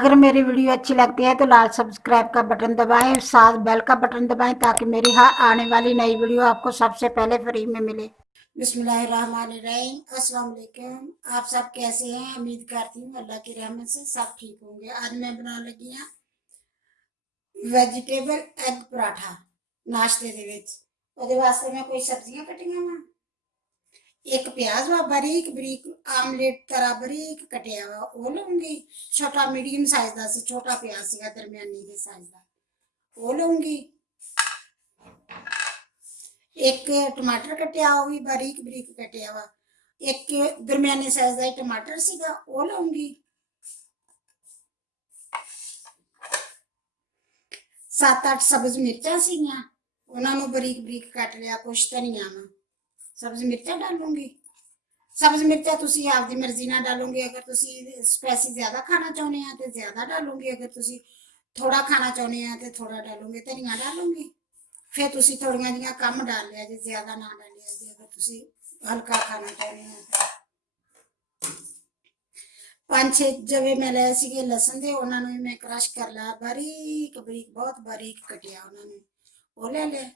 अगर मेरी वीडियो अच्छी लगती है तो लाल सब्सक्राइब का बटन दबाएं, साथ बेल का बटन दबाएं ताकि मेरी आने वाली नई वीडियो आपको सबसे पहले फ्री में मिले। बिस्मिल्लाहिर्रहमानिर्रहीम, अस्सलाम वालेकुम। आप सब कैसे हैं? उम्मीद करती हूँ अल्लाह की रहमत से सब ठीक होंगे। आज मैं बनाने लगी हाँ वेजिटेबल एग पराठा नाश्ते ਦੇ ਵਿੱਚ। ਉਹਦੇ ਵਾਸਤੇ मैं कोई सब्जियां कटियां ਵਾ, एक प्याज वा बारीक बारीक आमलेट तरह बारीक कटिया वा वो लूंगी। छोटा मीडियम साइज का सी छोटा प्याज सीगा दरमियानी के साइज का वो लूंगी। एक टमाटर कटिया वो भी बारीक बारीक कटिया वा। एक दरमियाने साइज का टमाटर सीगा वो लूंगी। 7-8 सब्ज मिर्चा सीगियां उन्होंने बारीक बारीक कट लिया। कुछ धनिया वा, सब्ज मिर्चा डालूंगी। सब्ज मिर्चा तुसी आपकी मर्जी ना डालोगे। अगर तुसी स्पाइसी ज्यादा खाना चाहते हैं तो ज्यादा डालोगे, अगर तुसी थोड़ा खाना चाहते हैं तो थोड़ा डालोगे। धनिया डालूंगी, फिर तुसी थोड़िया जिहियां कम डाल लिया जे, ज्यादा ना डालिया जे। अगर तुसी हल्का खाना चाहते हैं तो 5-6 जवे मैं ले सीगे लसन दे, उन्होंने मैं क्रश कर लिया बारीक बारीक, बहुत बारीक कटिया उन्होंने वो ले लिया।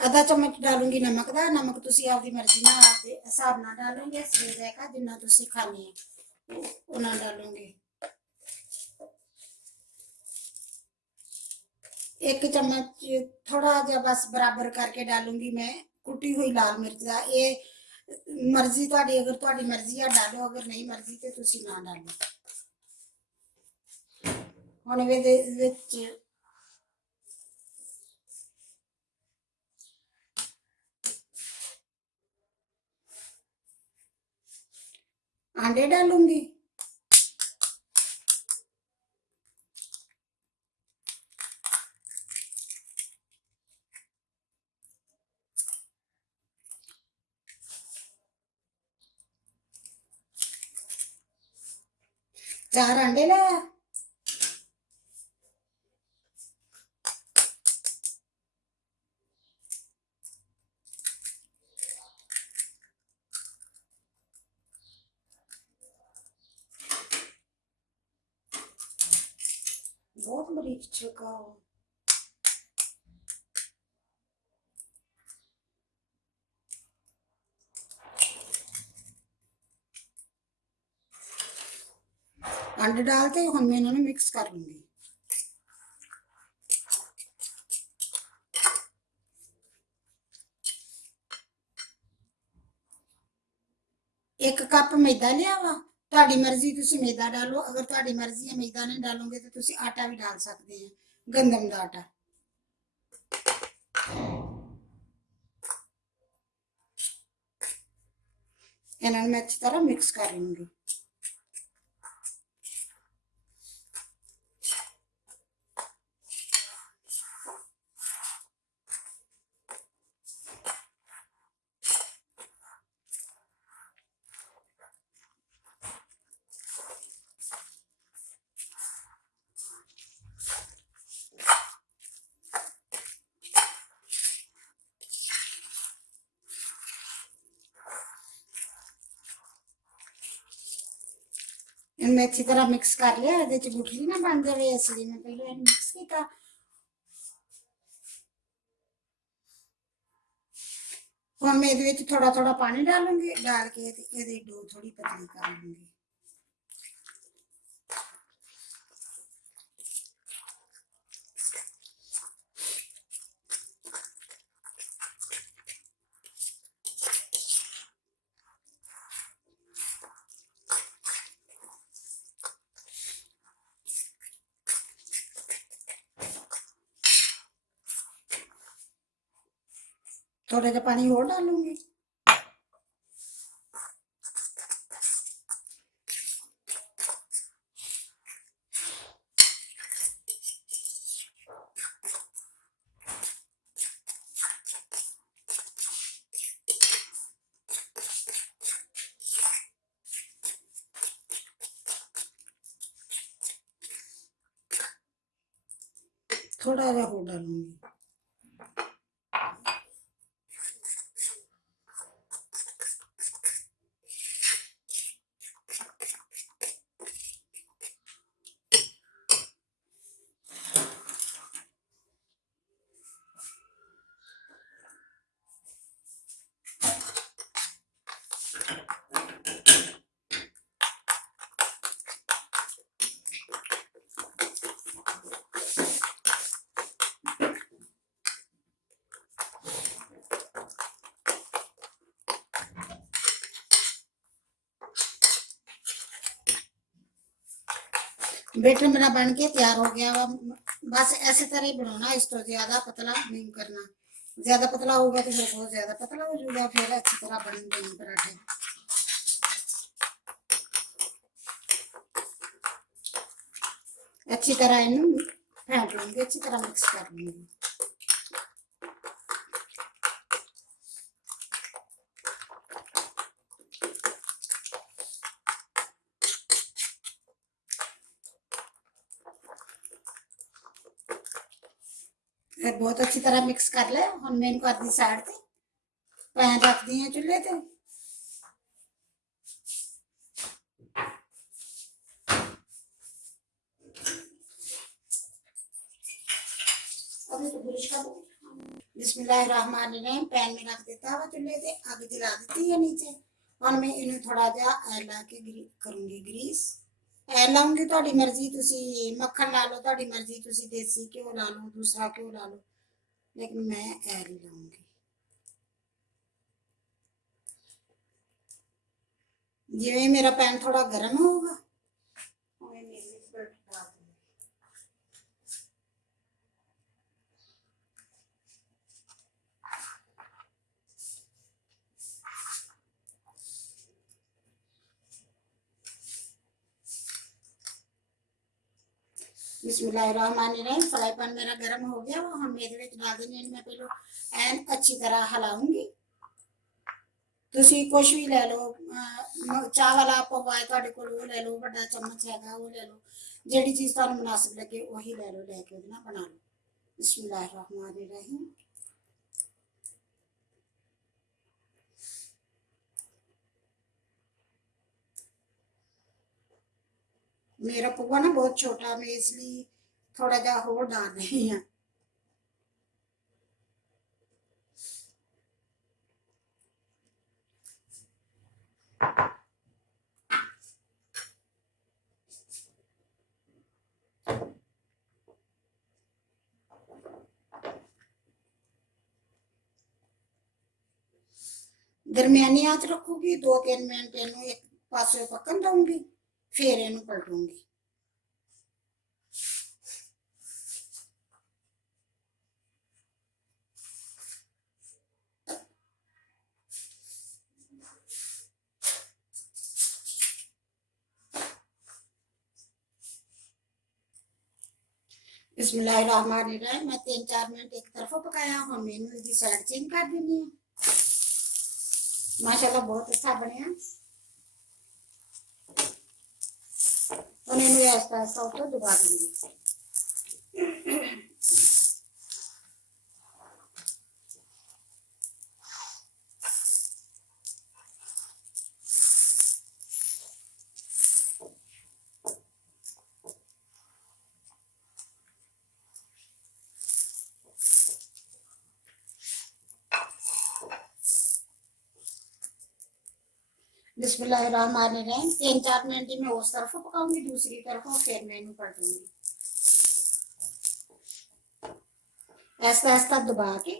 आधा चम्मच डालूंगी नमक का। नमक तुसी आपकी मर्जी ना आपके हिसाब ना डालोगे, स्वाद है जिन्ना तुसी खाने उन्ना डालोगे। 1 चम्मच थोड़ा जा बस बराबर करके डालूंगी मैं कुटी हुई लाल मिर्च का। ये मर्जी तुहाडी, अगर तुहाडी मर्जी है डालो, अगर नहीं मर्जी तो तुसी ना डालो। हुण इहदे विच अंडे डालूंगी। चार अंडे लाया। बहुत बारीक छिलका हो। अंडे डालते हुण मैं इन्होंने मिक्स कर लूंगी। एक कप मैदा लिया वा। तुहाडी मर्जी, तुसी मैदा डालो। अगर तुहाडी मर्जी है मैदा नहीं डालोगे तो तुसी आटा भी डाल सकते हैं, गंदम का आटा। इन्होंने मैं अच्छी तरह मिक्स कर लूंगी। मैं अच्छी तरह मिक्स कर लिया। ये गुठली ना बन जाए इसलिए मैं पहले मिक्स किया। हुण मैं ये थोड़ा थोड़ा पानी डालूंगी, डाल के ये डो थोड़ी पतली कर लूंगी। थोड़ा जा पानी और डालूंगी। थोड़ा जहा और डालूंगी। बेटर मेरा बन के तैयार हो गया। बस ऐसे तरह ही बनाना, इस तो ज्यादा पतला नहीं करना। ज्यादा पतला होगा तो फिर बहुत ज्यादा पतला हो जाएगा, फिर अच्छी तरह बनेंगे नहीं पराठे। अच्छी तरह इन्हें फेंट लूंगी, अच्छी तरह मिक्स कर लूंगी। बहुत अच्छी तरह मिक्स कर ले। हम मैं इनको आधी साइड ते पैन रख दिए चूल्हे ते। अभी तो बुरुश कर दूं। बिस्मिल्लाहिर्रहमानिर्रहीम। पैन में रख देता हुआ चूल्हे ते, आग जला देती है नीचे। और मैं इन्हें थोड़ा जा ला के करूंगी ग्रीस। लाऊंगी ਤੁਹਾਡੀ ਮਰਜ਼ੀ, ਤੁਸੀਂ ਮੱਖਣ ਲਾ ਲਓ, ਤੁਹਾਡੀ ਮਰਜ਼ੀ, ਤੁਸੀਂ ਦੇਸੀ ਘਿਓ ਲਾ ਲਓ, दूसरा घ्यो ला लो, लेकिन मैं ऐल ही लाऊंगी। जिवें मेरा पैन थोड़ा गर्म होगा उवें मेरी डाल दूंगी। बिस्मिल्लाहिर्रहमानिर्रहीम। फ्राई पैन मेरा गर्म हो गया, वो हम मेरे ਵਿੱਚ डाल देने। मैं पहले ਐਨ अच्छी तरह हिलाऊंगी। ਤੁਸੀਂ ਕੁਛ ਵੀ ਲੈ ਲਓ, ਚਾਹ ਵਾਲਾ ਪਵਾਏ ਤੁਹਾਡੇ ਕੋਲ ਉਹ ਲੈ ਲਓ, ਵੱਡਾ ਚਮਚ ਹੈਗਾ ਉਹ ਲੈ ਲਓ, ਜਿਹੜੀ ਚੀਜ਼ ਤੁਹਾਨੂੰ ਮੁਨਾਸਿਬ ਲੱਗੇ ਉਹੀ ਲੈ ਲਓ, ਲੈ ਕੇ ਉਹਦੇ ਨਾਲ ਬਣਾ ਲਓ। बिस्मिल्लाहिर्रहमानिर्रहीम। मेरा पौवा ना बहुत छोटा, मैं इसलिए थोड़ा जा और डाल रही हूँ। दरमियानी आंच रखूंगी, 2-3 मिनट इनू एक पासे पकन दूंगी, फिर इनू पलटूंगी। बिस्मिल्लाहिर्रहमानिर्रहीम। मैं 3-4 मिनट एक तरफ पकाया, हम इनू इसकी साइड चेंज कर देनी है। माशाल्लाह बहुत अच्छा बनया। और इनू ऐसा ऐसा ऊपर दबा दूंगी। बिस्मिल्लाहिर्रहमानिर्रहीम। 3-4 मिनट ही मैं उस तरफ पकाऊंगी, दूसरी तरफ फिर मैं इनू पलटूंगी। ऐसा ऐसा दबा के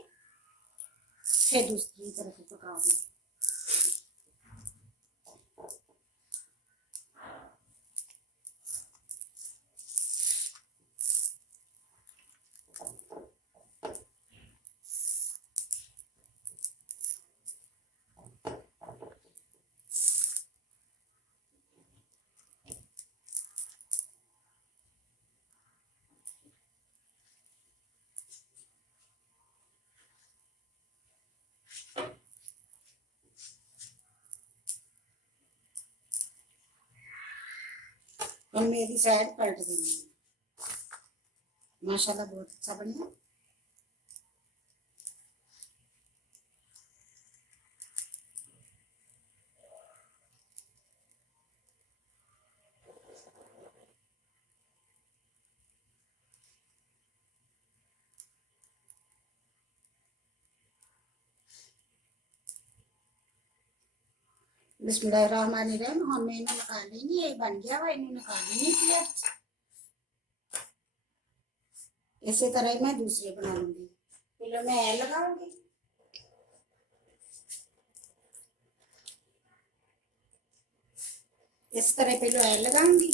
फिर दूसरी तरफ पकाऊंगी। और मेरी साइड पलट देनी है। माशाल्लाह बहुत अच्छा बनिया। बिस्मिल्लाहिर्रहमानिर्रहीम। हम इन्हें निकाल लेंगे, ये बन गया हुआ, इन्हें निकाल लेंगे प्लेट। इसी तरह मैं दूसरे बना लूंगी। पहले मैं ऐल लगाऊंगी। इस तरह पहले ऐल लगाऊंगी।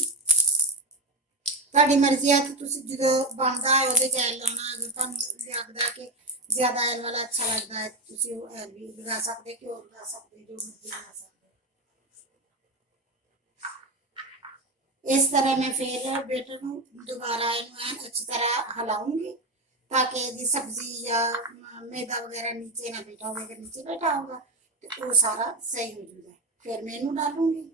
ਤੁਹਾਡੀ ਮਰਜ਼ੀ ਆ ਕਿ ਤੁਸੀਂ ਜਦੋਂ ਬਣਦਾ ਹੈ ਉਹਦੇ ਚ ਐਲ ਲਾਉਣਾ। ਅਗਰ ਤੁਹਾਨੂੰ ਲੱਗਦਾ ਕਿ ਜ਼ਿਆਦਾ ਐਲ ਵਾਲਾ ਅੱਛਾ ਲੱਗਦਾ ਹੈ ਤੁਸੀਂ ਉਹ ਐਲ ਵੀ ਲਗਾ ਸਕਦੇ, ਘਿਓ ਲਗਾ ਸਕਦੇ, ਜੋ ਮਰਜ਼ੀ ਲਗਾ ਸਕਦੇ। इस तरह मैं फिर बेटर ਨੂੰ दोबारा ਇਹਨੂੰ अच्छी तरह हिलाऊंगी ताकि ਇਹਦੀ सब्जी या मैदा वगैरह नीचे ना बैठा होगा। अगर नीचे बैठा होगा तो वो सारा सही हो जाएगा। फिर मैं ਇਹਨੂੰ डालूंगी।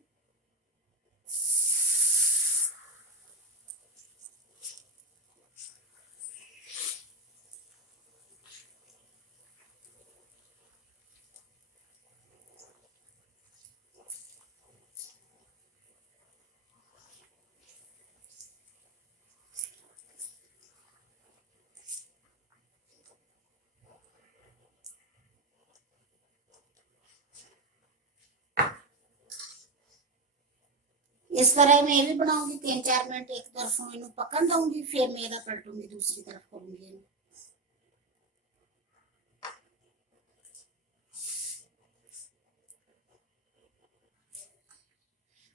इस तरह मैं ये भी बनाऊंगी। 3-4 मिनट एक तरफ इन्हें पकन दूंगी, फिर मैं इधर पलटूंगी, दूसरी तरफ करूंगी।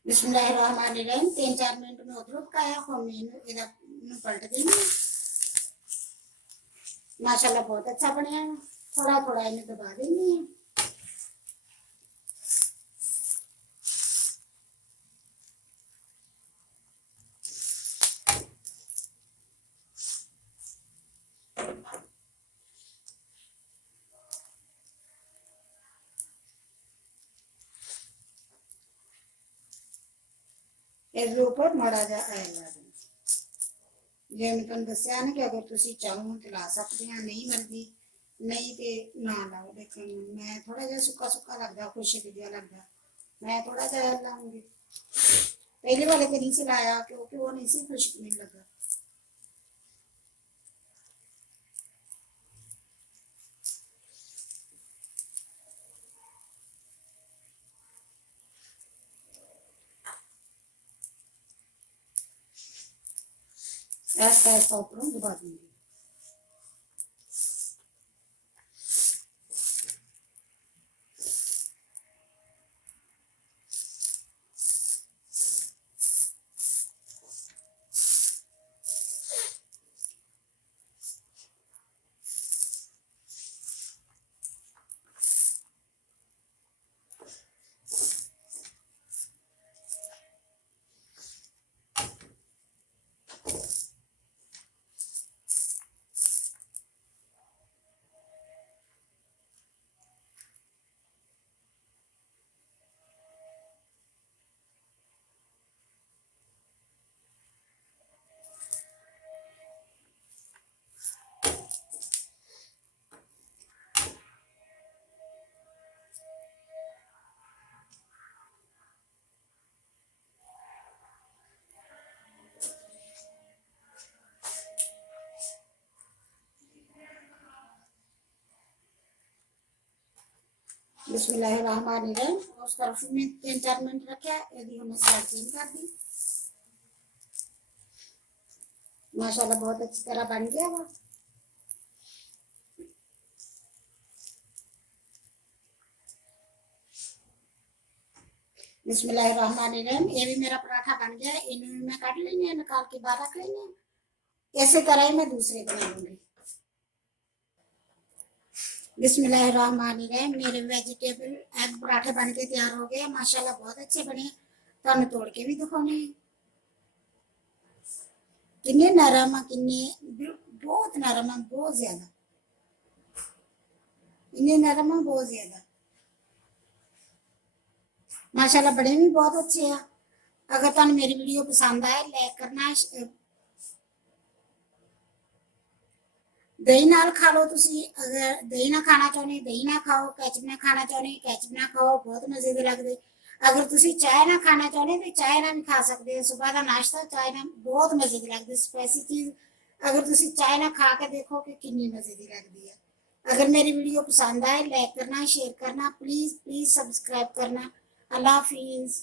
बिस्मिल्लाहिर्रहमानिर्रहीम। 3-4 मिनट में उधर पकाया, हम इधर पलट देंगे। माशाल्लाह बहुत अच्छा बना। थोड़ा थोड़ा इन्हें दबा देंगे। इसके ऊपर माड़ा जा ऐल ला देना। जो मैं तुम दसिया ना कि अगर तुम चाहो तो ला सकते हैं, नहीं मर्जी नहीं तो ना लाओ। लेकिन मैं थोड़ा जहा सुक्का सुक्का लगता, खुशक जहा लगता, मैं थोड़ा जहा लाऊंगी। पहले वाले तो नहीं सिलाया क्योंकि वो नहीं सी खुशक नहीं लगा। ऐसा ऐसा ऊपर दबा दूंगी। बिस्मिल्लाहिर्रहमानिर्रहीम। उस तरफ में 3-4 मिनट रखे, यदि हमने साइड चेंज कर दी। माशाल्लाह बहुत अच्छी तरह बन गया वो। बिस्मिल्लाहिर्रहमानिर्रहीम। ये भी मेरा पराठा बन गया। इन्हें मैं काट लेंगे, निकाल के बाहर रख लेंगे। ऐसे तरह ही मैं दूसरे बना लूंगी। बिस्मिल्लाहिर्रहमानिर्रहीम। मेरे वेजिटेबल एग पराठे बन के तैयार हो गए। माशाल्लाह बहुत अच्छे बने। तुहानू तोड़ के भी दिखाने किन्ने नरम आ, किन्ने बहुत नरम आ, बहुत ज्यादा। इन्ने नरम आ, बहुत ज्यादा। माशाल्लाह बने भी बहुत अच्छे हैं। अगर तुहानू मेरी वीडियो पसंद आए लाइक करना, ਦਹੀਂ ਨਾਲ ਖਾ ਲਓ ਤੁਸੀਂ, ਅਗਰ ਦਹੀਂ ਨਾ ਖਾਣਾ ਚਾਹੁੰਦੇ ਦਹੀਂ ਨਾ ਖਾਓ, ਕੈਚਅਪ ਨਾਲ ਖਾਣਾ ਚਾਹੁੰਦੇ ਕੈਚਅਪ ਨਾਲ ਖਾਓ, ਬਹੁਤ ਮਜ਼ੇ ਦੇ ਲੱਗਦੇ। ਅਗਰ ਤੁਸੀਂ ਚਾਹ ਨਾਲ ਖਾਣਾ ਚਾਹੁੰਦੇ ਤੇ ਚਾਹ ਨਾਲ ਵੀ ਖਾ ਸਕਦੇ ਹੋ, ਸਵੇਰ ਦਾ ਨਾਸ਼ਤਾ ਚਾਹ ਨਾਲ ਬਹੁਤ ਮਜ਼ੇ ਦੀ ਲੱਗਦੀ, ਸਪੈਸੀ ਚੀਜ਼ ਅਗਰ ਤੁਸੀਂ ਚਾਹ ਨਾਲ ਖਾ ਕੇ ਦੇਖੋ ਕਿ ਕਿੰਨੀ ਮਜ਼ੇ ਦੀ लगती है। अगर मेरी वीडियो पसंद आए लाइक करना, शेयर करना, प्लीज़ प्लीज़ सब्सक्राइब करना। अल्लाह हाफिज़।